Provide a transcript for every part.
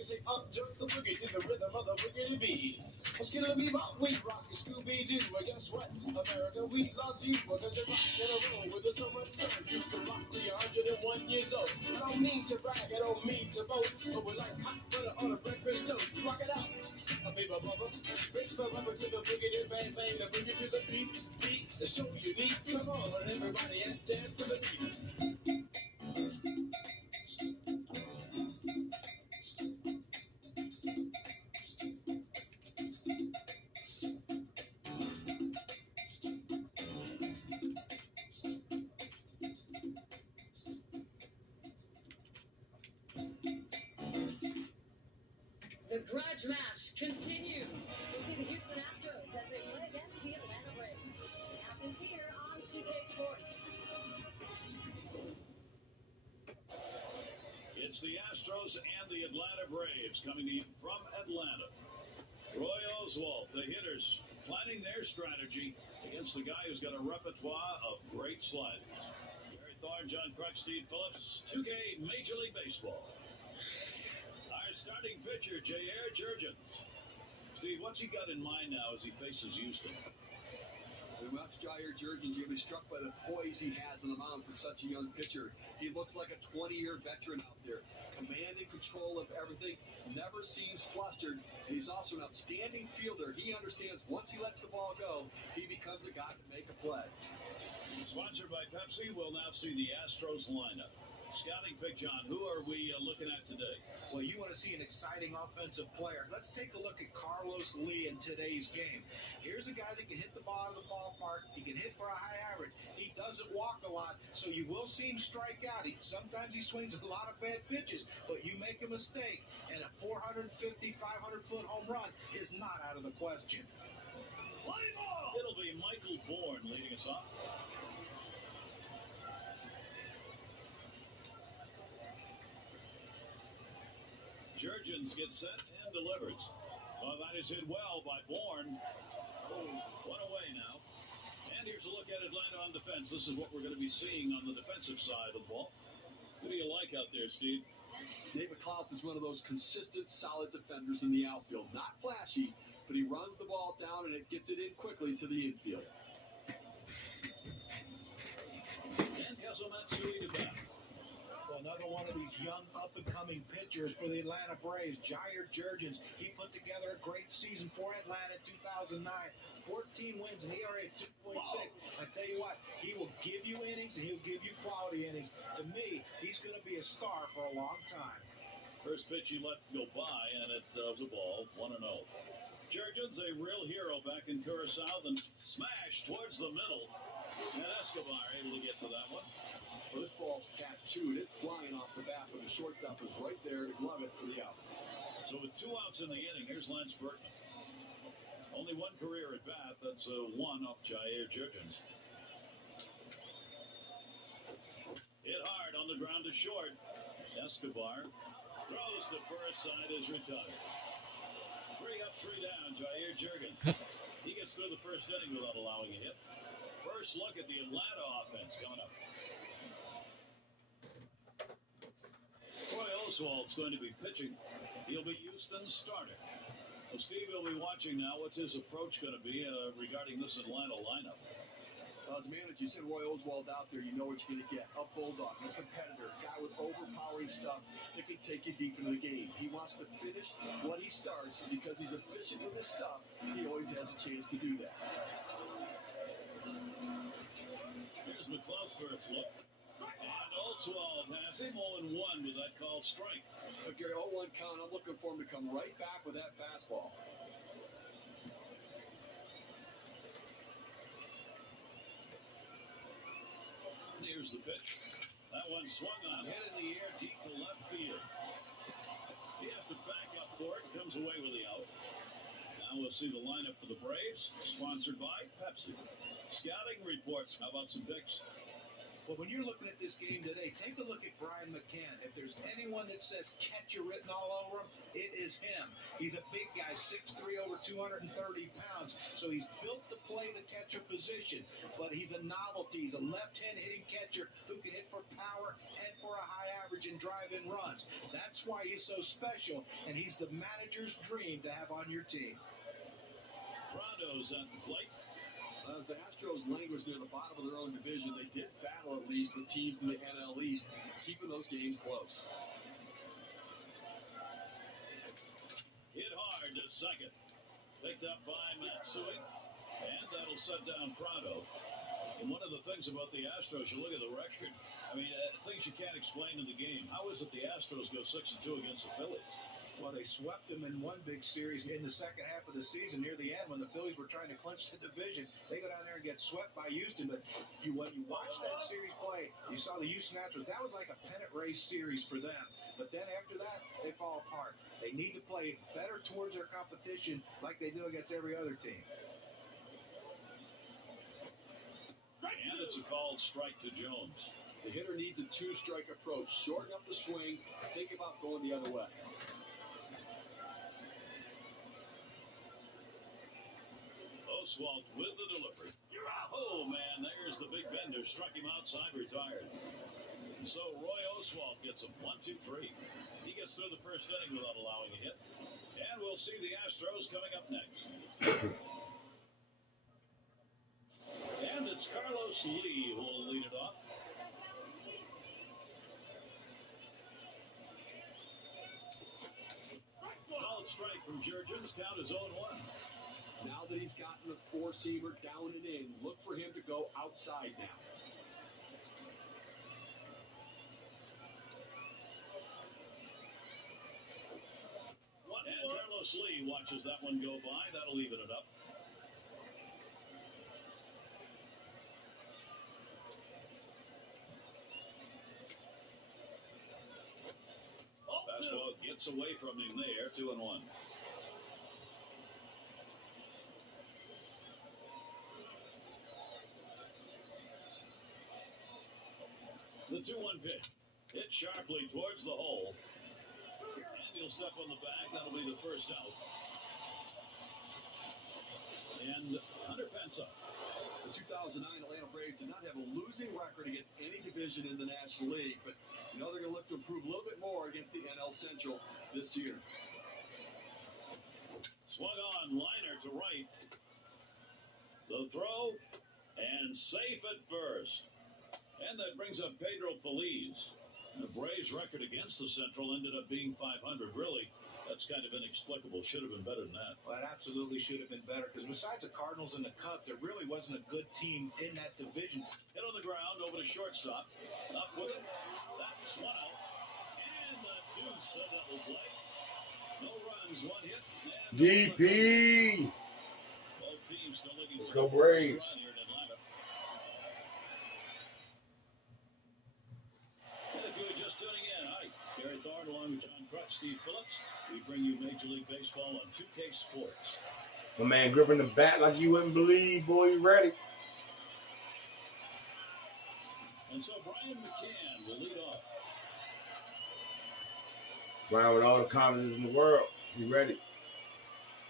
can say up, jump the boogie to the rhythm of the wiggity beat. It's gonna be my way, rock Scooby-Doo. Well, guess what? America, we love you because you're rocking a roll with us so much sun. You can rock till you're 101 years old. I don't mean to brag, I don't mean to boast, but we're like hot butter on a breakfast toast. Rock it out, baby bubba, baby bubba to the boogity bang bang, the boogie to the beat, beat. It's so unique. Come on, everybody, and dance to the beat. The grudge match continues. We'll see the Houston Astros as they play against the Atlanta Braves. It happens here on 2K Sports. It's the Astros and the Atlanta Braves coming to you from Atlanta. Roy Oswalt, the hitters, planning their strategy against the guy who's got a repertoire of great sliders. Barry Thorne, John Crutch, Steve Phillips, 2K Major League Baseball. Our starting pitcher, Jair Jurgens. Steve, what's he got in mind now as he faces Houston? We watch Jair Jurgens. You'll be struck by the poise he has on the mound for such a young pitcher. He looks like a 20-year veteran out there. Command and control of everything. Never seems flustered. And he's also an outstanding fielder. He understands once he lets the ball go, he becomes a guy to make a play. Sponsored by Pepsi, we'll now see the Astros lineup. Scouting pick, John, who are we looking at today? Well, you want to see an exciting offensive player. Let's take a look at Carlos Lee in today's game. Here's a guy that can hit the ball out of the ballpark. He can hit for a high average. He doesn't walk a lot, so you will see him strike out. Sometimes he swings a lot of bad pitches, but you make a mistake, and a 450, 500-foot home run is not out of the question. It'll be Michael Bourne leading us off. Jurgens gets set and delivers. Well, that is hit well by Bourne. One away now. And here's a look at Atlanta on defense. This is what we're going to be seeing on the defensive side of the ball. Who do you like out there, Steve? Dave McLeod is one of those consistent, solid defenders in the outfield. Not flashy, but he runs the ball down and it gets it in quickly to the infield. And Kessel Matsui to bat. Another one of these young up-and-coming pitchers for the Atlanta Braves, Jair Jurgens. He put together a great season for Atlanta in 2009. 14 wins and ERA at 2.6. I tell you what, he will give you innings and he'll give you quality innings. To me, he's going to be a star for a long time. First pitch he let go by, and it was a ball, 1-0. Jurgens, a real hero back in Curacao, then smash towards the middle. And Escobar able to get to that one. Well, this ball's tattooed. It's flying off the bat, but the shortstop is right there to glove it for the out. So with 2 outs in the inning, here's Lance Berkman. Only one career at bat. That's one off Jair Jurgens. Hit hard on the ground to short. Escobar throws to first, side is retired. 3 up, 3 down, Jair Jurgens. He gets through the first inning without allowing a hit. First look at the Atlanta offense coming up. Roy Oswalt's going to be pitching. He'll be Houston's starter. Well, Steve will be watching now. What's his approach going to be regarding this Atlanta lineup? As a manager, you send Roy Oswalt out there, you know what you're going to get. A bulldog, a competitor, a guy with overpowering stuff that can take you deep into the game. He wants to finish what he starts, and because he's efficient with his stuff, he always has a chance to do that. Here's McCloud's first look. And Oswalt has him 0-1 with that called strike. Okay, 0-1 count. I'm looking for him to come right back with that fastball. Here's the pitch. That one swung on, hit in the air deep to left field. He has to back up for it, comes away with the out. Now we'll see the lineup for the Braves, sponsored by Pepsi. Scouting reports. How about some picks? Well, when you're looking at this game today, take a look at Brian McCann. If there's anyone that says catcher written all over him, it is him. He's a big guy, 6'3", over 230 pounds, so he's built to play the catcher position. But he's a novelty. He's a left-hand hitting catcher who can hit for power and for a high average and drive in runs. That's why he's so special, and he's the manager's dream to have on your team. Pronto's at the plate. As the Astros languish near the bottom of their own division, they did battle at least with teams in the NL East, keeping those games close. Hit hard to second. Picked up by Matsui. And that'll set down Pronto. And one of the things about the Astros, you look at the record. I mean, things you can't explain in the game. How is it the Astros go 6-2 against the Phillies? Well, they swept them in one big series in the second half of the season near the end when the Phillies were trying to clinch the division. They go down there and get swept by Houston. But when you watch that series play, you saw the Houston Astros. That was like a pennant race series for them. But then after that, they fall apart. They need to play better towards their competition like they do against every other team. And it's a called strike to Jones. The hitter needs a two-strike approach. Shorten up the swing. Think about going the other way. Oswalt with the delivery. You're out. Oh, man, there's the big bender. Struck him outside, retired. And so Roy Oswalt gets him 1-2-3. He gets through the first inning without allowing a hit. And we'll see the Astros coming up next. And it's Carlos Lee who will lead it off. Called strike from Jurgens. Count is 0-1. Now that he's gotten the four-seamer down and in, look for him to go outside now. And Carlos Lee watches that one go by. That'll even it up. Fastball gets away from him there. 2-1. The 2-1 pitch. Hit sharply towards the hole. And he'll step on the bag. That'll be the first out. And Hunter Pence up. The 2009 Atlanta Braves did not have a losing record against any division in the National League, but you know they're going to look to improve a little bit more against the NL Central this year. Swung on, liner to right. The throw, and safe at first. And that brings up Pedro Feliz. The Braves' record against the Central ended up being .500. Really, that's kind of inexplicable. Should have been better than that. Well, it absolutely should have been better because besides the Cardinals and the Cubs, there really wasn't a good team in that division. Hit on the ground over to shortstop. Up with it. That's one out. And the deuce, a double play. No runs, one hit. DP. Both teams still looking Let's for go Braves. a run here in Atlanta. And if you were just tuning in, hi, Gary Thorne along with John Crutch, Steve Phillips. We bring you Major League Baseball on 2K Sports. My man gripping the bat like you wouldn't believe. Boy, you ready? And so Brian McCann will lead off. Brian with all the confidence in the world. You ready?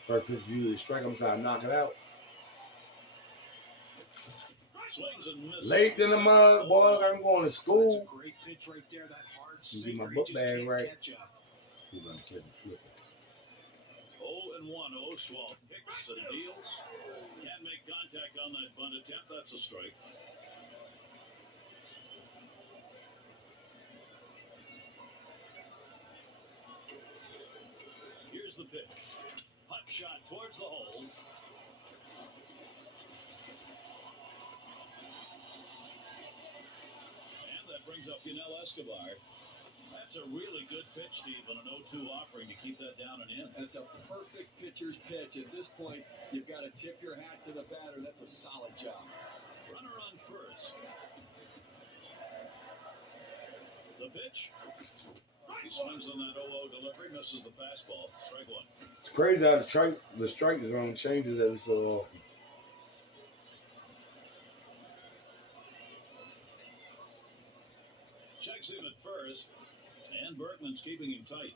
First pitch usually strike him, try to knock it out. Swings and misses. Late in the mud, boy. I'm going to That's school. a great pitch right there. That hard You get my sinker. book He just bag can't right. catch up. Oh, 0-1. Oswalt picks and deals. Can't make contact on that bunt attempt. That's a strike. Here's the pitch. Hot shot towards the hole. And that brings up Yunel Escobar. That's a really good pitch, Steve, on an 0-2 offering to keep that down and in. That's a perfect pitcher's pitch. At this point, you've got to tip your hat to the batter. That's a solid job. Runner on first. The pitch. He swings on that 0-0 delivery, misses the fastball. Strike one. It's crazy how the strike zone changes every so often. Checks him at first, and Bergman's keeping him tight.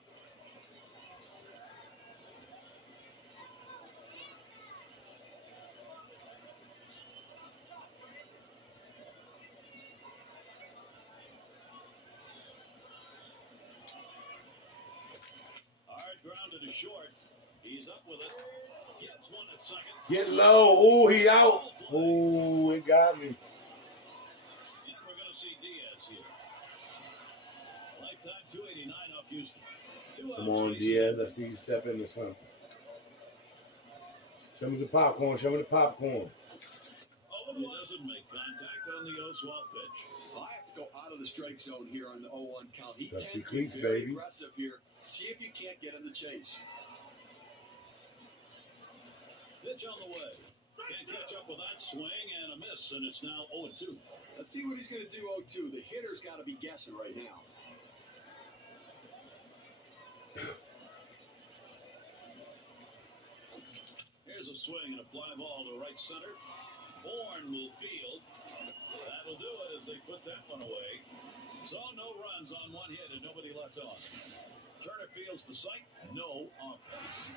short. He's up with it. Gets one at second. Get low. Ooh, he out. Ooh, it got me. And we're going to see Diaz here. Lifetime 289 off Houston. Come on, Diaz. I see you step into something. Show me the popcorn. Show me the popcorn. He doesn't make contact on the Oswalt pitch. I have to go out of the strike zone here on the 0-1 count. He Dusty tends to be Cleats, very baby. aggressive here. See if you can't get him to chase. Pitch on the way. Can't catch up with that swing and a miss, and it's now 0-2. Let's see what he's going to do 0-2. The hitter's got to be guessing right now. Here's a swing and a fly ball to right center. Bourne will field. That'll do it as they put that one away. So no runs on one hit and nobody left on. Turner fields the sight. No offense.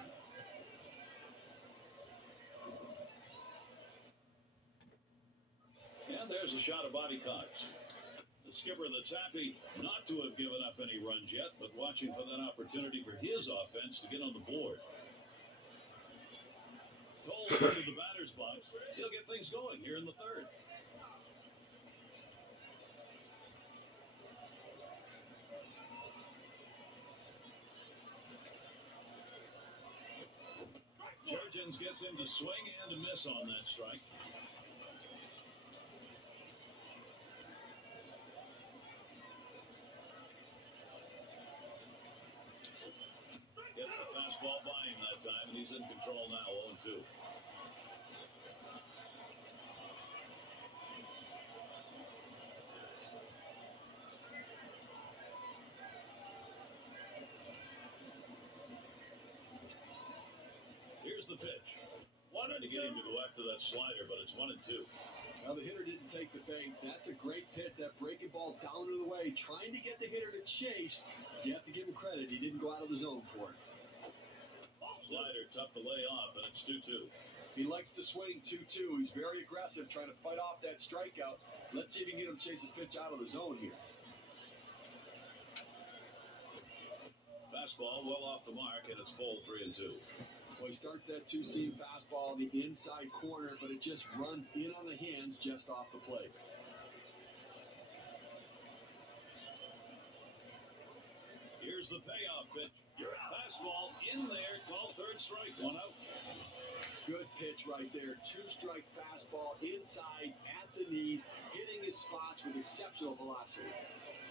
And there's a shot of Bobby Cox. The skipper that's happy not to have given up any runs yet, but watching for that opportunity for his offense to get on the board. Toles into the batter's box. He'll get things going here in the third. Jurgens gets him to swing and to miss on that strike. Gets the fastball by him that time, and he's in control now, 0-2. Here's the pitch. Trying to get him to go after that slider, but it's 1-2. Now, the hitter didn't take the bait. That's a great pitch. That breaking ball down to the way, trying to get the hitter to chase. You have to give him credit. He didn't go out of the zone for it. Slider tough to lay off, and it's 2-2. He likes to swing 2-2. He's very aggressive, trying to fight off that strikeout. Let's see if we can get him to chase a pitch out of the zone here. Fastball well off the mark, and it's full 3-2. Well, he starts that two-seam fastball in the inside corner, but it just runs in on the hands just off the plate. Here's the payoff pitch. Fastball in there, called third strike, 1 out. Good pitch right there. Two-strike fastball inside at the knees, hitting his spots with exceptional velocity.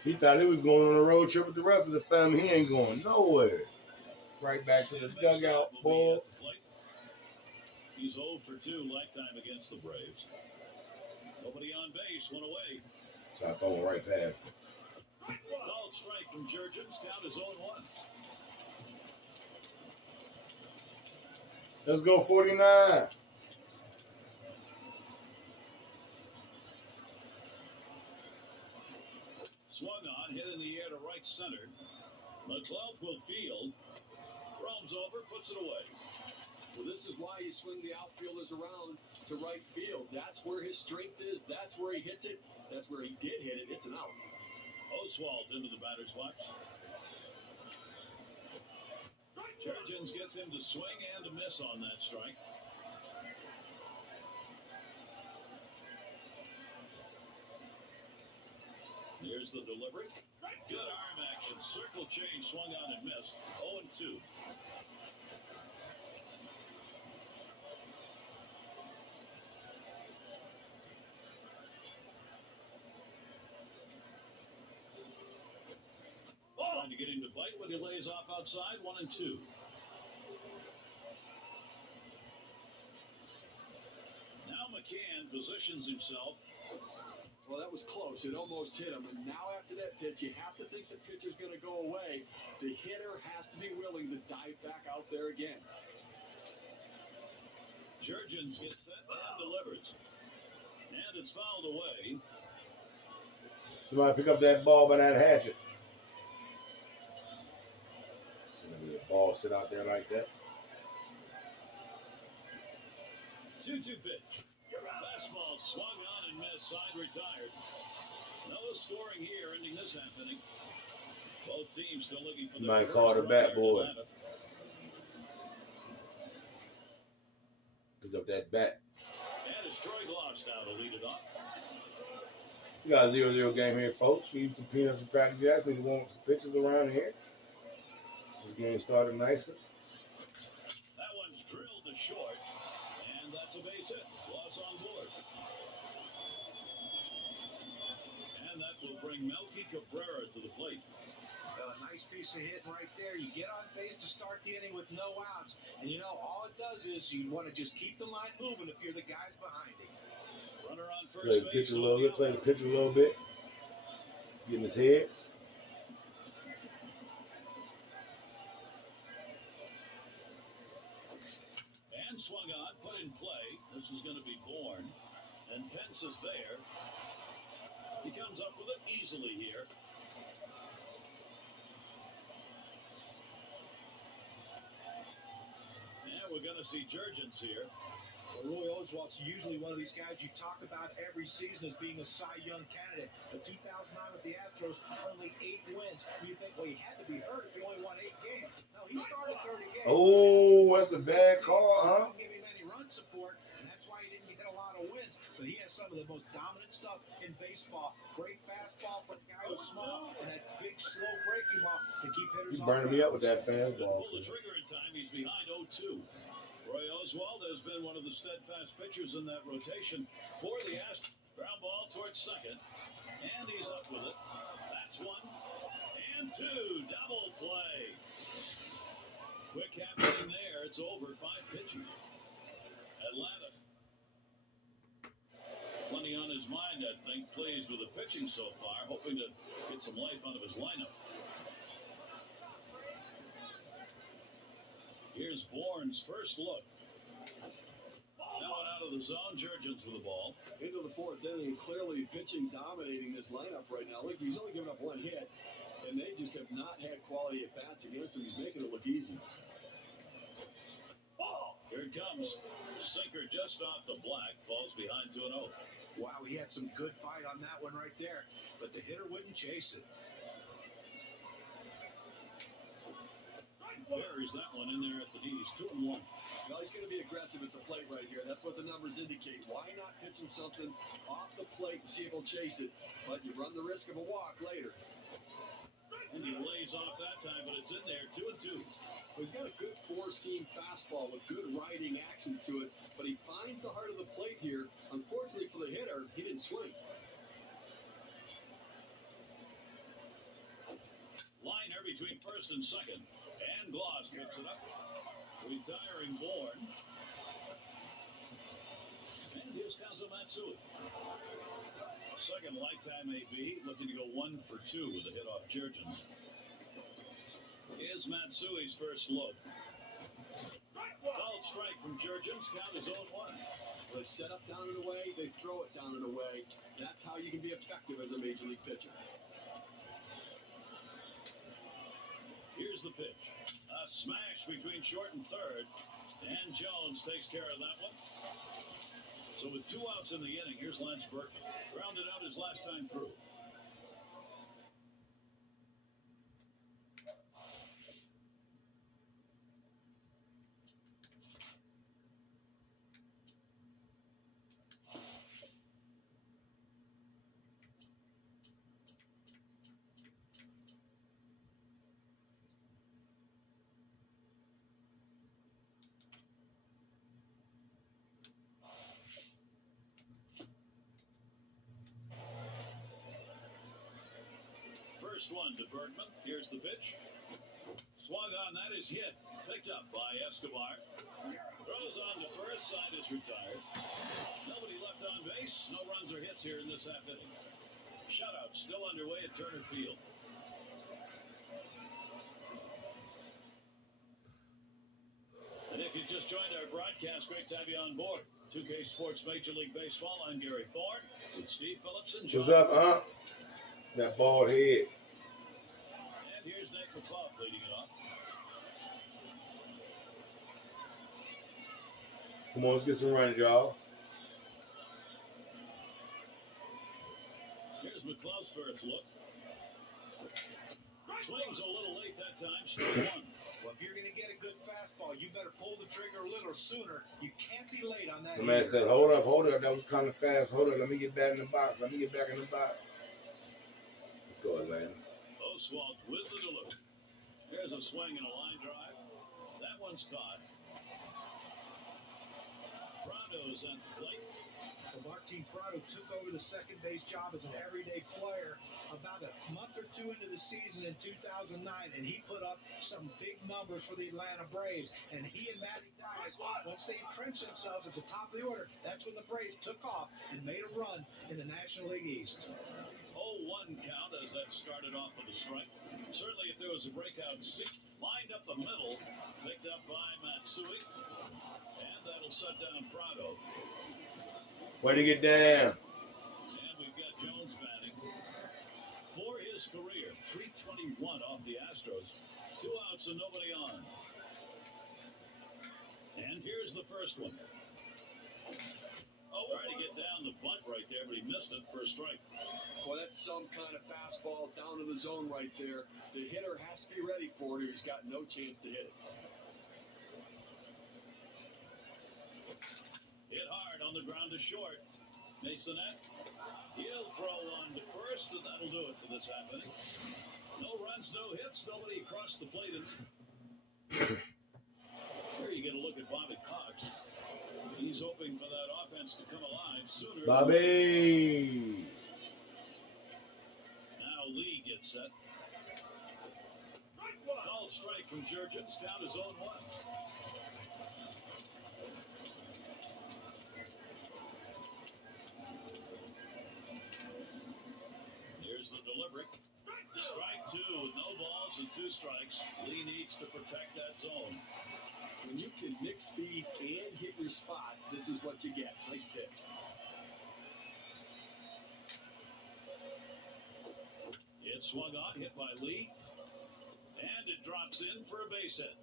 He thought he was going on a road trip with the rest of the family. He ain't going nowhere. Right back to the dugout, boy. He's 0 for 2 lifetime against the Braves. Nobody on base, one away. So I throw him right past him. Called strike from Jurgens. Count is 0-1. Let's go 49. Swung on, hit in the air to right center. McLeod will field. Roams over, puts it away. Well, this is why you swing the outfielders around to right field. That's where his strength is. That's where he hits it. That's where he did hit it. It's an out. Oswalt into the batter's box. Jurgens gets him to swing and to miss on that strike. Here's the delivery. Good arm action. Circle change, swung on and missed. 0-2. Trying to get him to bite, but he lays off outside. 1-2. Now McCann positions himself. Well, that was close. It almost hit him. And now after that pitch, you have to think the pitcher's going to go away. The hitter has to be willing to dive back out there again. Jurgens gets set and delivers. And it's fouled away. Somebody pick up that ball by that hatchet. The ball sit out there like that. 2-2 pitch. Fastball swung on and missed. Side retired. No scoring here, ending this half inning. Both teams still looking for the Might first call the run bat there in boy. Atlanta. with that bat. And it's Troy Gloss now to lead it off. We got a 0-0 game here, folks. We eat some peanuts and cracker jacks. We want some pitchers around here. This game started nicely. That one's drilled to short, and that's a base hit. Gloss on board. And that will bring Melky Cabrera to the plate. A nice piece of hitting right there. You get on base to start the inning with no outs. And you know, all it does is you want to just keep the line moving if you're the guys behind him. Runner on first Play the base. pitcher a little bit. Play the pitcher a little bit. Get in his head. And swung on, put in play. This is going to be Bourne. And Pence is there. He comes up with it easily here. And we're going to see Jurgens here. Well, Roy Oswalt's usually one of these guys you talk about every season as being a Cy Young candidate. But 2009 with the Astros, only 8 wins. You think, well, he had to be hurt if he only won 8 games. No, he started 30 games. Oh, that's a bad call, huh? Didn't give him any run support, and that's why he didn't get a lot of wins. But he has some of the most dominant stuff in baseball. Great fastball for the guy who's small, and that big, slow breaking ball to keep hitters He's burning me up with that Didn't fastball. pull the trigger in time. He's behind 0-2. Roy Oswalt has been one of the steadfast pitchers in that rotation for the Astros. Ground ball towards second, and he's up with it. That's 1 and 2. Double play. Quick half inning there. It's over. 5 pitches. Atlanta. Plenty on his mind, I think. Pleased with the pitching so far. Hoping to get some life out of his lineup. Here's Bourne's first look. That one out of the zone. Jurgens with the ball. Into the 4th inning, clearly pitching dominating this lineup right now. Look, he's only given up 1 hit, and they just have not had quality at bats against him. He's making it look easy. Here it comes. Sinker just off the black. Falls behind 2-0. Wow, he had some good bite on that one right there, but the hitter wouldn't chase it. Buries that one in there at the knees. 2-1. Well, he's going to be aggressive at the plate right here. That's what the numbers indicate. Why not pitch him something off the plate and see if he'll chase it? But you run the risk of a walk later. And he lays off that time, but it's in there. 2-2. Well, he's got a good 4-seam fastball with good riding action to it, but he finds the heart of the plate here. Unfortunately for the hitter, he didn't swing. Liner between first and second. And Gloss picks it up. Retiring Bourne. And here's Kazu Matsui. Second lifetime AB. Looking to go 1 for 2 with a hit off Jurgens. Here's Matsui's first look. Foul strike from Jurgens. Count is 0-1. They set up down and away, they throw it down and away. That's how you can be effective as a major league pitcher. Here's the pitch. A smash between short and third. And Jones takes care of that one. So with 2 outs in the inning, here's Lance Berkman. Grounded out his last time through. First one to Bergman. Here's the pitch. Swung on, that is hit. Picked up by Escobar. Throws on to first, side is retired. Nobody left on base. No runs or hits here in this half inning. Shutout still underway at Turner Field. And if you just joined our broadcast, great to have you on board. 2K Sports Major League Baseball. I'm Gary Thorne with Steve Phillips and John. What's up, huh? That bald head. And here's Nate McClough leading it off. Come on, let's get some runs, y'all. Here's McClough's first look. Swings a little late that time. Strike 1. Well, if you're going to get a good fastball, you better pull the the trigger a little sooner. You can't be late on that. The man said, hold up. That was kind of fast. Hold up. Let me get back in the box. Let's go, Atlanta. Oswalt with the delivery. Here's a swing and a line drive. That one's caught. Prado's at the plate. Well, Martin Prado took over the second base job as an everyday player about a month or two into the season in 2009, and he put up some big numbers for the Atlanta Braves. And he and Matty Dias, once they entrenched themselves at the top of the order, that's when the Braves took off and made a run in the National League East. 0-1 count as that started off with a strike. Certainly if there was a breakout seat, lined up the middle, picked up by Matsui, and that'll shut down Prado. Way to get down. And we've got Jones batting. For his career, 321 off the Astros. 2 outs and nobody on. And here's the first one. Trying to get down the bunt right there, but he missed it for a strike. Well, that's some kind of fastball down to the zone right there. The hitter has to be ready for it or he's got no chance to hit it. Hit hard on the ground to short. Masonette, he'll throw one to first, and that'll do it for this half inning. No runs, no hits, nobody across the plate in this. Here you get a look at Bobby Cox. He's hoping for that offense to come alive sooner. Bobby! Now Lee gets set. Called strike from Jurgens. Count is 0-1. Here's the delivery. Strike 2 with no balls and 2 strikes. Lee needs to protect that zone. When you can mix speeds and hit your spot, this is what you get. Nice pitch. It swung on, hit by Lee. And it drops in for a base hit.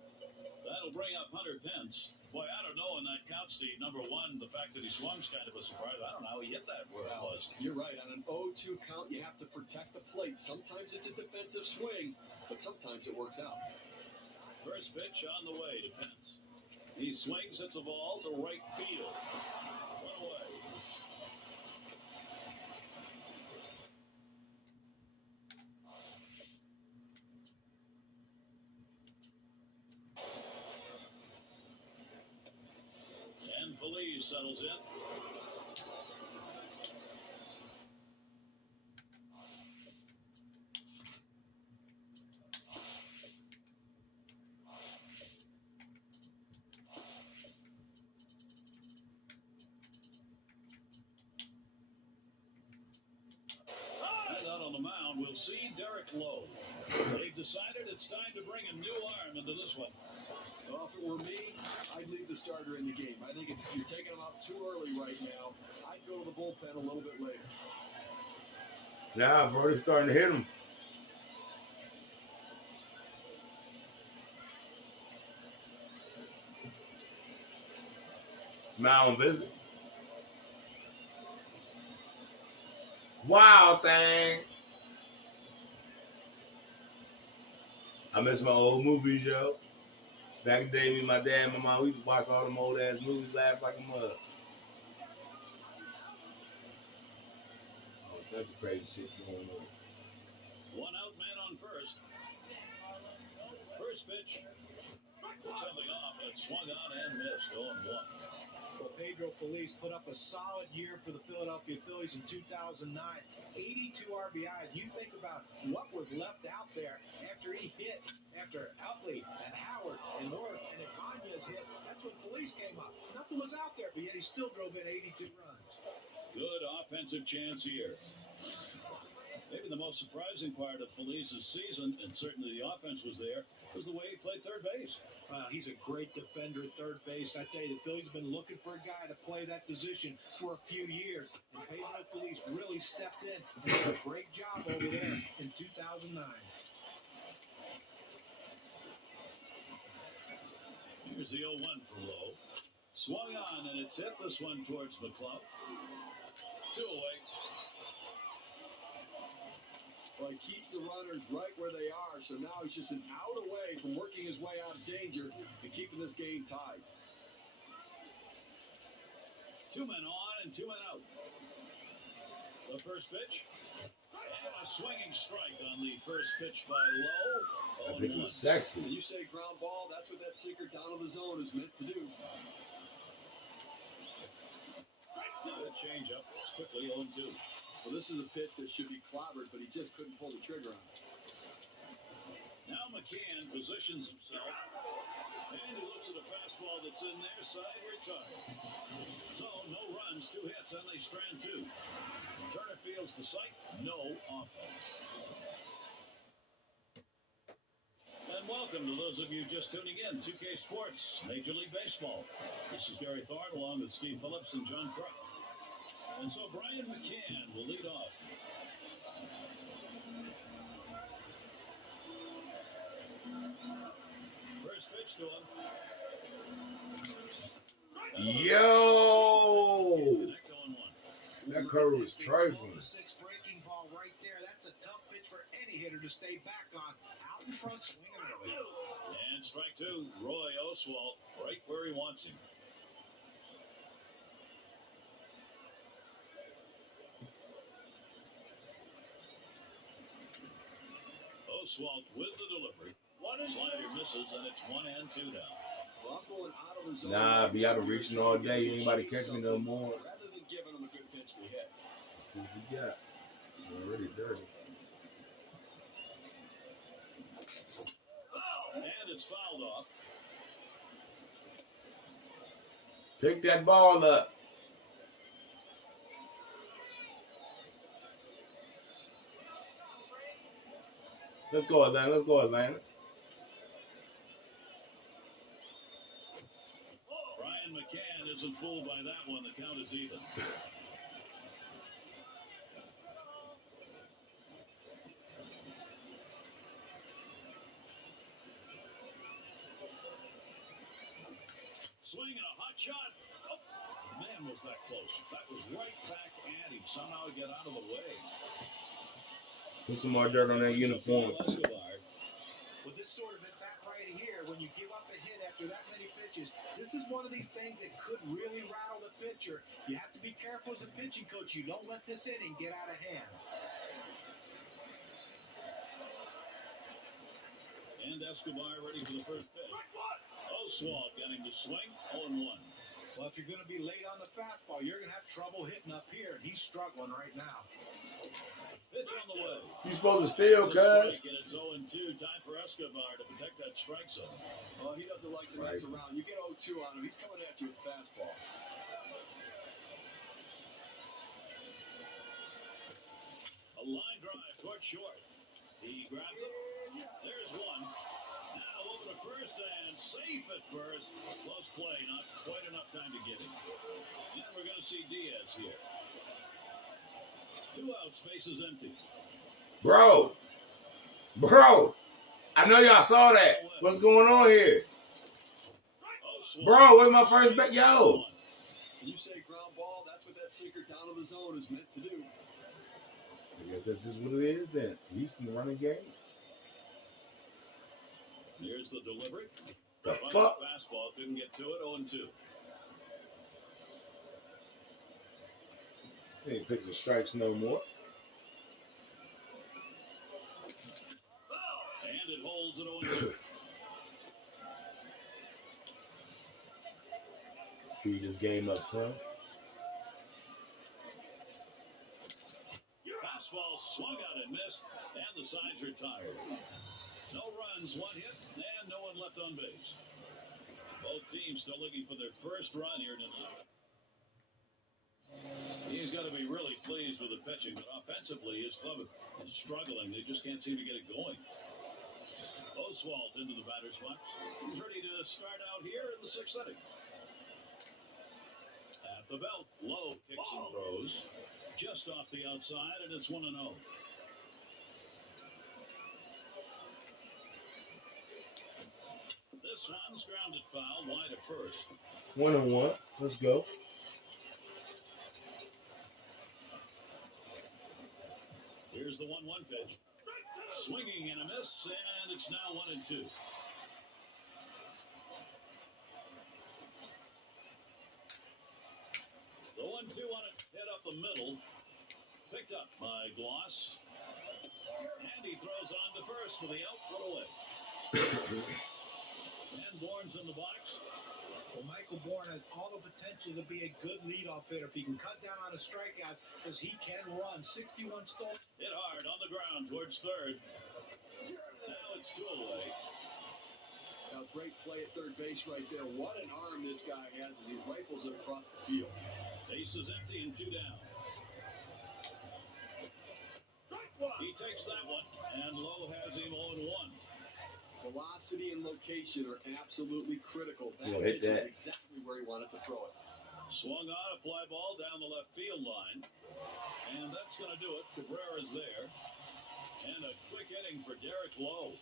That'll bring up Hunter Pence. Boy, I don't know in that count, Steve. Number one, the fact that he swung's kind of a surprise. I don't know how he hit that where it was. You're right. On an 0-2 count, you have to protect the plate. Sometimes it's a defensive swing, but sometimes it works out. First pitch on the way to Pence. He swings, hits a ball to right field. One away. And Feliz settles in. We'll see Derek Lowe. They've decided it's time to bring a new arm into this one. Well, if it were me, I'd leave the starter in the game. I think you're taking him out too early right now. I'd go to the bullpen a little bit later. Now, Brody's starting to hit him. Mound visit. Wild thing. I miss my old movies, yo. Back in the day, me and my dad and my mom, we used to watch all them old ass movies, laugh like a mug. Oh, that's a crazy shit going on. 1 out, man on first. First pitch. Something off, and it swung on and missed. 0-1. Well, Pedro Feliz put up a solid year for the Philadelphia Phillies in 2009. 82 RBIs. You think about what was left out there after he hit, after Utley and Howard and North and Ibanez hit. That's when Feliz came up. Nothing was out there, but yet he still drove in 82 runs. Good offensive chance here. Maybe the most surprising part of Feliz's season, and certainly the offense was there, was the way he played third base. He's a great defender at third base. I tell you, the Phillies have been looking for a guy to play that position for a few years. And Pedro Feliz really stepped in and did a great job over there in 2009. Here's the 0-1 for Lowe. Swung on, and it's hit this one towards McClough. 2 away. Well, he keeps the runners right where they are, so now he's just an out away from working his way out of danger and keeping the this game tied. 2 men on and 2 men out. The first pitch. And a swinging strike on the first pitch by Lowe. That pitch was sexy. When you say ground ball, that's what that secret down to the zone is meant to do. Good change up. It's quickly 0-2. Well, this is a pitch that should be clobbered, but he just couldn't pull the trigger on it. Now McCann positions himself. And he looks at a fastball that's in there, side retired. So no runs, 2 hits, and they strand 2. Turner fields the sight, no offense. And welcome to those of you just tuning in, 2K Sports, Major League Baseball. This is Gary Thorne along with Steve Phillips and John Kruk. And so Brian McCann will lead off. First pitch to him. Yo! Connect 0-1. That cover was trifling. The 6 breaking ball right there. That's a tough pitch for any hitter to stay back on. Out in front, swinging early. And strike 2, Roy Oswalt, right where he wants him. Oswalt with the delivery. Slider misses, and it's 1 and 2 now. Well, I'm going out of the zone. Nah, be out of reaching all day. You ain't about to catch me no more. Rather than giving him a good pitch to hit. Let's see what you got. You're already dirty. And it's fouled off. Pick that ball up. Let's go, Atlanta. Let's go, Atlanta. Brian McCann isn't fooled by that one. The count is even. Swinging a hot shot. Oh, man, was that close. That was right back at him. Somehow he got out of the way. Put some more dirt on that uniform. With this sort of at bat right here, when you give up a hit after that many pitches, this is one of these things that could really rattle the pitcher. You have to be careful as a pitching coach. You don't let this inning get out of hand. And Escobar ready for the first pitch. Oswalt getting to swing, 0-1. Well, if you're going to be late on the fastball, you're going to have trouble hitting up here, and he's struggling right now. Pitch on the way. You supposed to steal, cuz. And it's 0-2. Time for Escobar to protect that strike zone. Well, he doesn't like to mess around. You get 0-2 on him, he's coming at you with fastball. A line drive toward short. He grabs it. There's one. Now over to first and safe at first. Close play, not quite enough time to get him. And we're going to see Diaz here. 2 out, space is empty. Bro, I know y'all saw that. What's going on here? Bro, where's my first bet? Yo. When you say ground ball, that's what that secret down to the zone is meant to do. I guess that's just what it is then. Houston running game. Here's the delivery. The fuck? Fastball, couldn't get to it, 0-2. They ain't picking strikes no more. And it holds at 0-2. Speed this game up, son. Fastball swung out and missed, and the side's retired. No runs, 1 hit, and no one left on base. Both teams still looking for their first run here tonight. He's got to be really pleased with the pitching, but offensively, his club is struggling. They just can't seem to get it going. Oswalt into the batter's box. He's ready to start out here in the 6th inning. At the belt, Lowe kicks and throws. Just off the outside, and it's 1-0. This one's grounded foul, wide at first. 1-1. Let's go. Here's the 1-1 pitch. Swinging and a miss, and it's now 1-2. the middle. Picked up by Gloss. And he throws on to first for the out. Put away. And Bourne's in the box. Well, Michael Bourne has all the potential to be a good leadoff hitter if he can cut down on his strikeouts, because he can run. 61 stolen. Hit hard on the ground towards third. Now it's 2 away. Now, great play at third base right there. What an arm this guy has as he rifles it across the field. Base is empty and 2 down. He takes that one, and Lowe has him 0-1. Velocity and location are absolutely critical. You'll hit pitch that. is exactly where he wanted to throw it. Swung on a fly ball down the left field line. And that's going to do it. Cabrera's there. And a quick inning for Derek Lowe.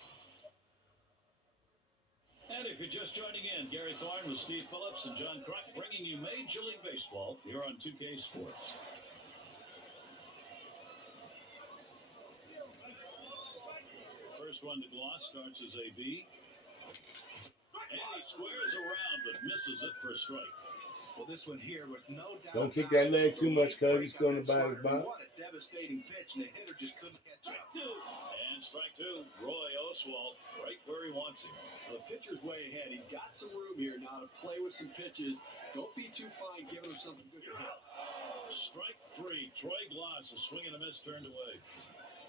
And if you're just joining in, Gary Thorne with Steve Phillips and John Crunk bringing you Major League Baseball here on 2K Sports. First one to Gloss starts as a B. And he squares around but misses it for a strike. Well, this one here with no doubt. Don't kick that leg too much, cuz he's still in the batter's box. What a devastating pitch, and the hitter just couldn't catch up. And strike 2, Roy Oswalt, right where he wants him. The pitcher's way ahead. He's got some room here now to play with some pitches. Don't be too fine giving him something good to hit. Strike 3, Troy Gloss, a swing and a miss turned away.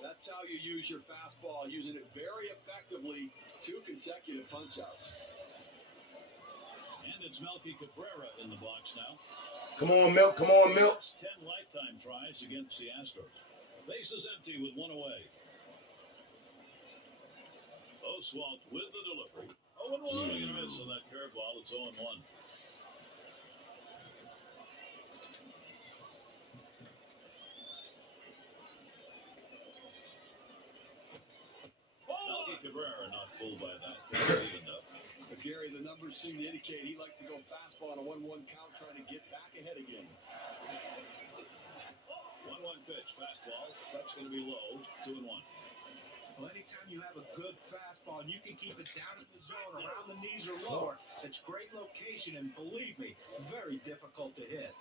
That's how you use your fastball, using it very effectively. 2 consecutive punch-outs. And it's Melky Cabrera in the box now. Come on, Milk. Come on, Milk. That's 10 lifetime tries against the Astros. Base is empty with 1 away. Oswalt with the delivery. 0-1. Swing and a miss on that curveball. It's 0-1. Melky Cabrera not fooled by that. Enough. But Gary, the numbers seem to indicate he likes to go fastball on a 1-1 count, trying to get back ahead again. 1-1 pitch, fastball. That's going to be low. 2-1. Well, anytime you have a good fastball and you can keep it down in the zone, around the knees or lower, it's great location, and believe me, very difficult to hit.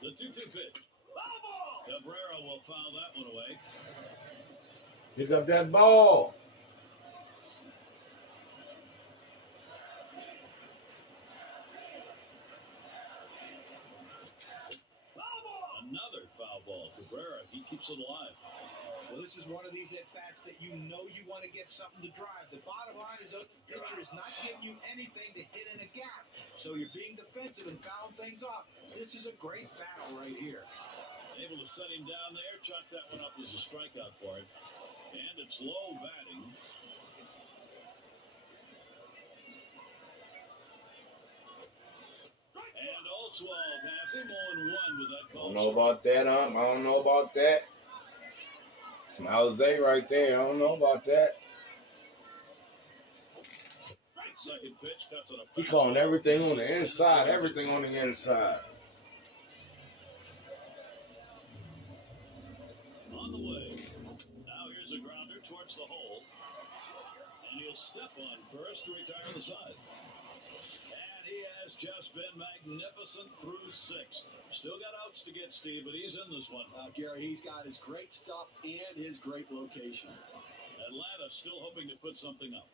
The 2-2 pitch. Cabrera will foul that one away. Pick up that ball. Another foul ball. Cabrera, he keeps it alive. Well, this is one of these at-bats that you know you want to get something to drive. The bottom line is that the pitcher is not giving you anything to hit in a gap. So you're being defensive and fouling things off. This is a great battle right here. Able to set him down there. Chuck that one up as a strikeout for him. And it's low batting. And Oswalt has him 0-1 with that I call. don't know about that, I don't know about that. Some Jose right there. I don't know about that. Second pitch cuts on a He fastball. calling everything on the inside. Everything on the inside. On the way. Now here's a grounder towards the hole. And he'll step on first to retire the side. And he has just been magnificent through 6. Still got outs to get, Steve, but he's in this one. Gary, he's got his great stuff and his great location. Atlanta still hoping to put something up.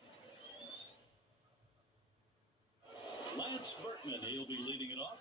Lance Berkman, he'll be leading it off.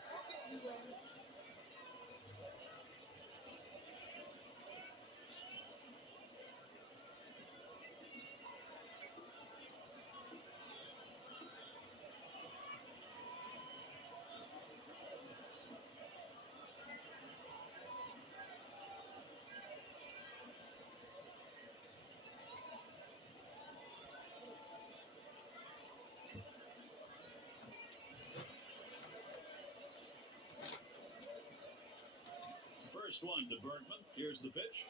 First one to Bergman. Here's the pitch.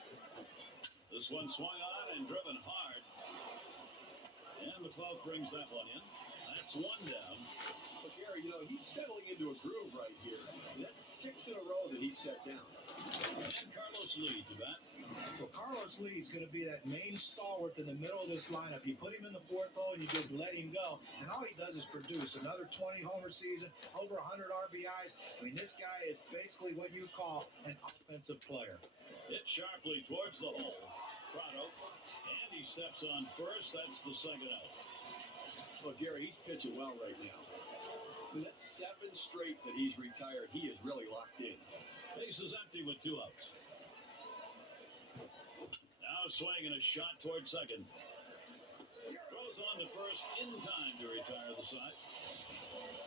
This one swung on and driven hard. And McClough brings that one in. That's one down. But Gary, he's settling into a groove right here. And that's 6 in a row that he set down. And Carlos Lee to bat. Well, Carlos Lee is going to be that main stalwart in the middle of this lineup. You put him in the fourth hole and you just let him go, and all he does is produce. Another 20-homer season, over 100 RBIs. I mean, this guy is basically what you call an offensive player. Hit sharply towards the hole. Prado. And he steps on first. That's the second out. Well, Gary, he's pitching well right now. I mean, that's 7 straight that he's retired. He is really locked in. Base is empty with 2 outs. Now swinging a shot towards second. Throws on to first in time to retire the side.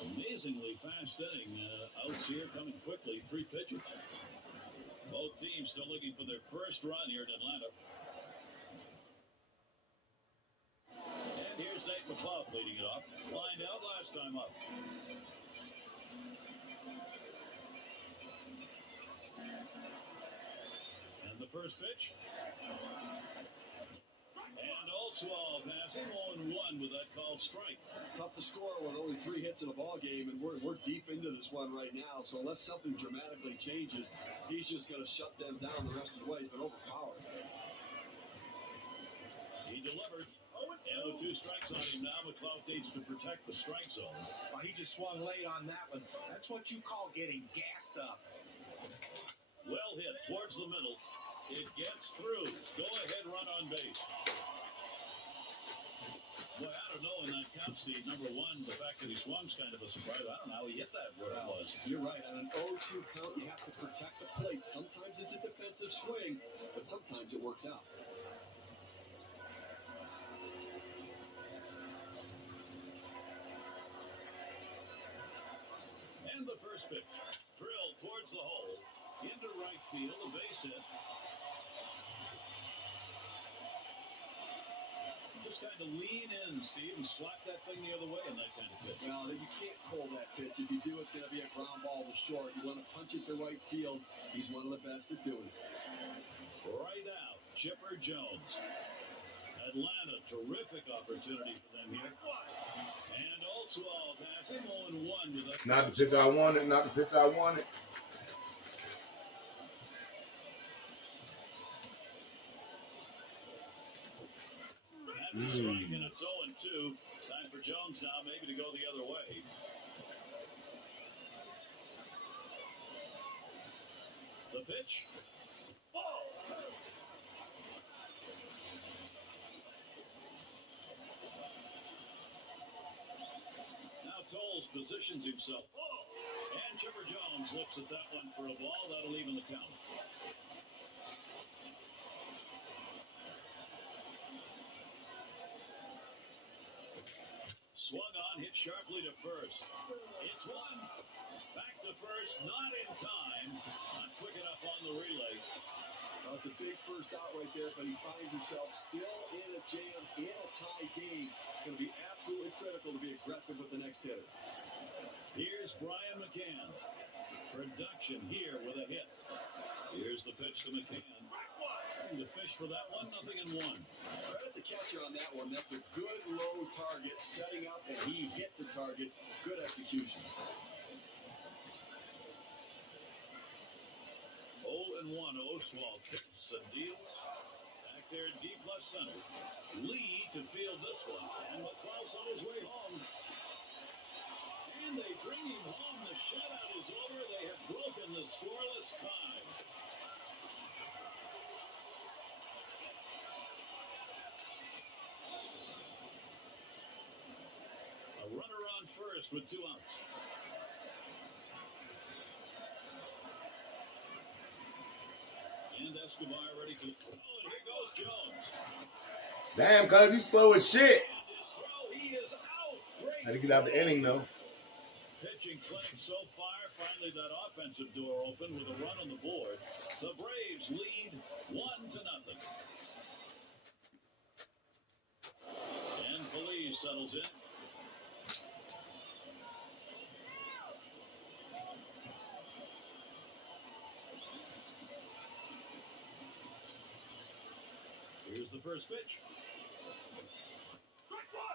Amazingly fast inning. Outs here coming quickly. 3 pitchers. Both teams still looking for their first run here in Atlanta. And here's Nate McLaughlin leading it off. Lined out last time up. And the first pitch. And Oswalt passing 0-1 with that called strike. Tough to score with only 3 hits in a ball game, and we're deep into this one right now. So unless something dramatically changes, he's just going to shut them down the rest of the way. He's been overpowered. He delivered. And with 2 strikes on him now, McLeod needs to protect the strike zone. Well, he just swung late on that one. That's what you call getting gassed up. Well hit towards the middle. It gets through. Go ahead run on base. Boy, I don't know in that count, Steve. Number one, the fact that he swung's kind of a surprise. I don't know how he hit that where it was. You're right. On an 0-2 count, you have to protect the plate. Sometimes it's a defensive swing, but sometimes it works out. And the first pitch. Drilled towards the hole. Into right field, a base hit. Just kind of lean in, Steve, and slap that thing the other way in that kind of pitch. Well, you can't call that pitch. If you do, it's going to be a ground ball to short. You want to punch it to right field. He's one of the best at doing it. Right out, Chipper Jones. Atlanta, terrific opportunity for them here. And Oswalt passing 0-1 with that. Not the pitch I wanted. Not the pitch I wanted. That's a strike, and it's 0-2. Time for Jones now maybe to go the other way. The pitch. Now Tolles positions himself. And Chipper Jones looks at that one for a ball. That'll even the count. Swung on, hit sharply to first. It's one. Back to first, not in time. Not quick enough on the relay. Well, it's a big first out right there, but he finds himself still in a jam, in a tie game. It's going to be absolutely critical to be aggressive with the next hitter. Here's Brian McCann. Production here with a hit. Here's the pitch to McCann. The fish for that one, 0-1. Credit the catcher on that one. That's a good low target, setting up, and he hit the target. Good execution. 0-1, Oswalt kicks and deals. Back there deep left center. Lee to field this one. And McClouse on his way home. And they bring him home. The shutout is over. They have broken the scoreless tie. A runner on first with 2 outs. And Escobar ready to throw, and here goes Jones. Damn, cuz you slow as shit. And his throw, he is out. Great. Had to get out the inning though. Pitching clinic so far. Finally, that offensive door open with a run on the board. The Braves lead 1-0. And Feliz settles in. Here's the first pitch.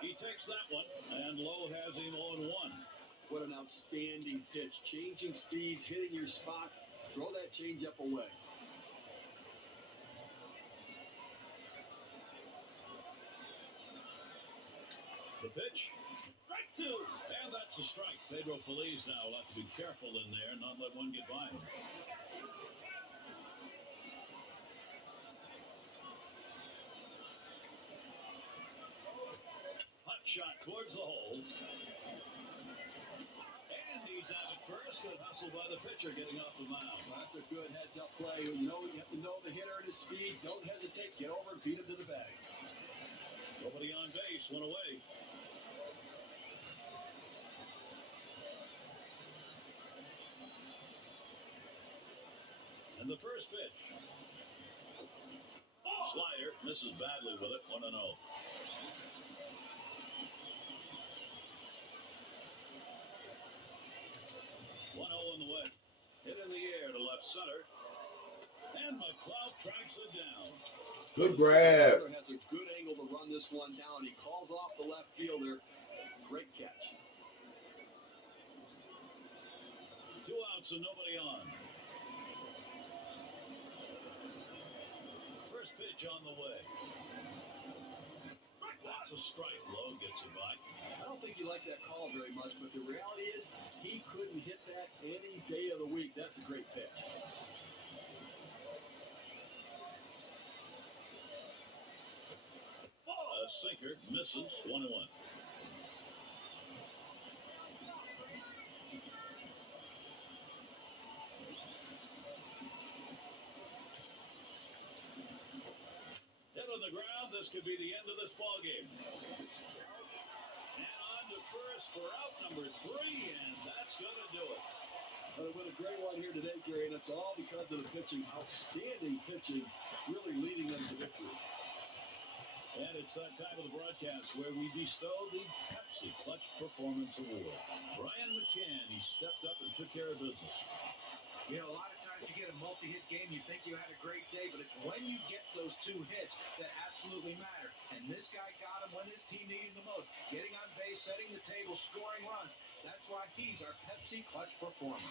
He takes that one, and Lowe has him 0-1. What an outstanding pitch. Changing speeds, hitting your spot. Throw that changeup away. The pitch. Strike two. And that's a strike. Pedro Feliz now will have to be careful in there and not let one get by him. Hot shot towards the hole. And he's out at first. Good hustle by the pitcher getting off the mound. That's a good heads-up play. You have to know the hitter and his speed. Don't hesitate. Get over and beat him to the bag. Nobody on base. One away. And the first pitch. Slider misses badly with it. 1-0. 1-0 in the way. Hit in the air to left center. And McLeod tracks it down. Good grab. Has a good angle to run this one down. He calls off the left fielder. Great catch. 2 outs and nobody on. First pitch on the way. That's a strike. Lowe gets it by. I don't think he liked that call very much, but the reality is he couldn't hit that any day of the week. That's a great pitch. A sinker misses. 1-1. Hit on the ground. This could be the end of this ball game. And on to first for out number 3, and that's going to do it. But it went a great one here today, Gary, and it's all because of the pitching. Outstanding pitching, really leading them to victory. And it's that time of the broadcast where we bestow the Pepsi Clutch Performance Award. Brian McCann, he stepped up and took care of business. You know, a lot of times you get a multi-hit game, you think you had a great day, but it's when you get those 2 hits that absolutely matter. And this guy got him when his team needed him the most. Getting on base, setting the table, scoring runs. That's why he's our Pepsi Clutch Performer.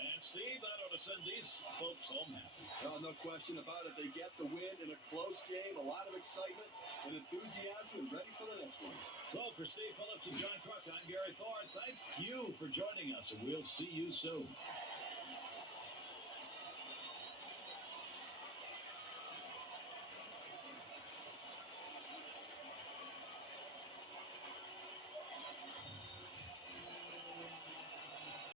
And Steve, that ought to send these folks home happy. No question about it. They get the win in a close game, a lot of excitement and enthusiasm, and ready for the next one. So for Steve Phillips and John Crook, I'm Gary Thorne. Thank you for joining us, and we'll see you soon.